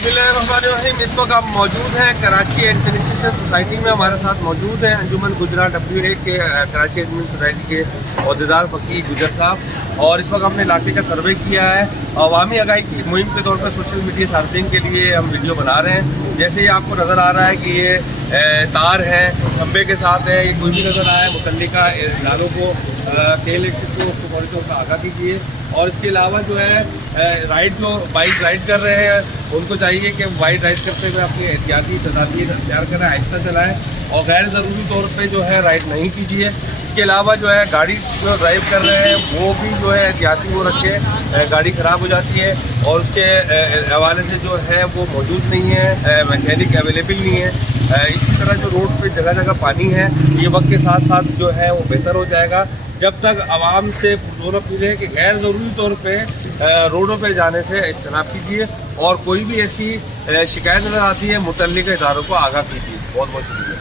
बिस्मिल्लाहिर्रहमानिर्रहीम। इस वक्त आप मौजूद हैं कराची एडमिनिस्ट्रेशन सोसाइटी में। हमारे साथ मौजूद हैं अंजुमन गुजरा WA के कराची एडमिनिस्ट्रेशन सोसाइटी के अहदेदार फकीर गुजर साहब। और इस वक्त हमने इलाके का सर्वे किया है। अवामी आगाही की मुहिम के तौर पर सोशल मीडिया सार्फिन के लिए हम वीडियो बना रहे हैं। जैसे ये आपको नज़र आ रहा है कि ये तार है खंबे के साथ है, ये कोई भी नज़र आया है मुतल्लिका इदारों को के इलेक्ट्रिक को उसको फौरी तौर पर आगाह कीजिए। और इसके अलावा जो है राइड जो बाइक राइड कर रहे हैं उनको चाहिए कि बाइक राइड करते हुए अपनी एहतियाती तदाबीर अख्तियार करें, आहिस्ता चलाएँ और गैर ज़रूरी तौर पे जो है राइड नहीं कीजिए। इसके अलावा जो है गाड़ी जो ड्राइव कर रहे हैं वो भी जो है एहतियाती वो रखें, गाड़ी ख़राब हो जाती है और उसके हवाले से जो है वो मौजूद नहीं है, मैकेनिक अवेलेबल नहीं है। इसी तरह जो रोड पे जगह जगह पानी है ये वक्त के साथ साथ जो है वो बेहतर हो जाएगा। जब तक आवाम से पुरज़ोर अपील है कि गैर ज़रूरी तौर पे रोडों पे जाने से इज्तनाब कीजिए और कोई भी ऐसी शिकायत नज़र आती है मुतल्लिका इदारों को आगाह कीजिए। बहुत बहुत शुक्रिया।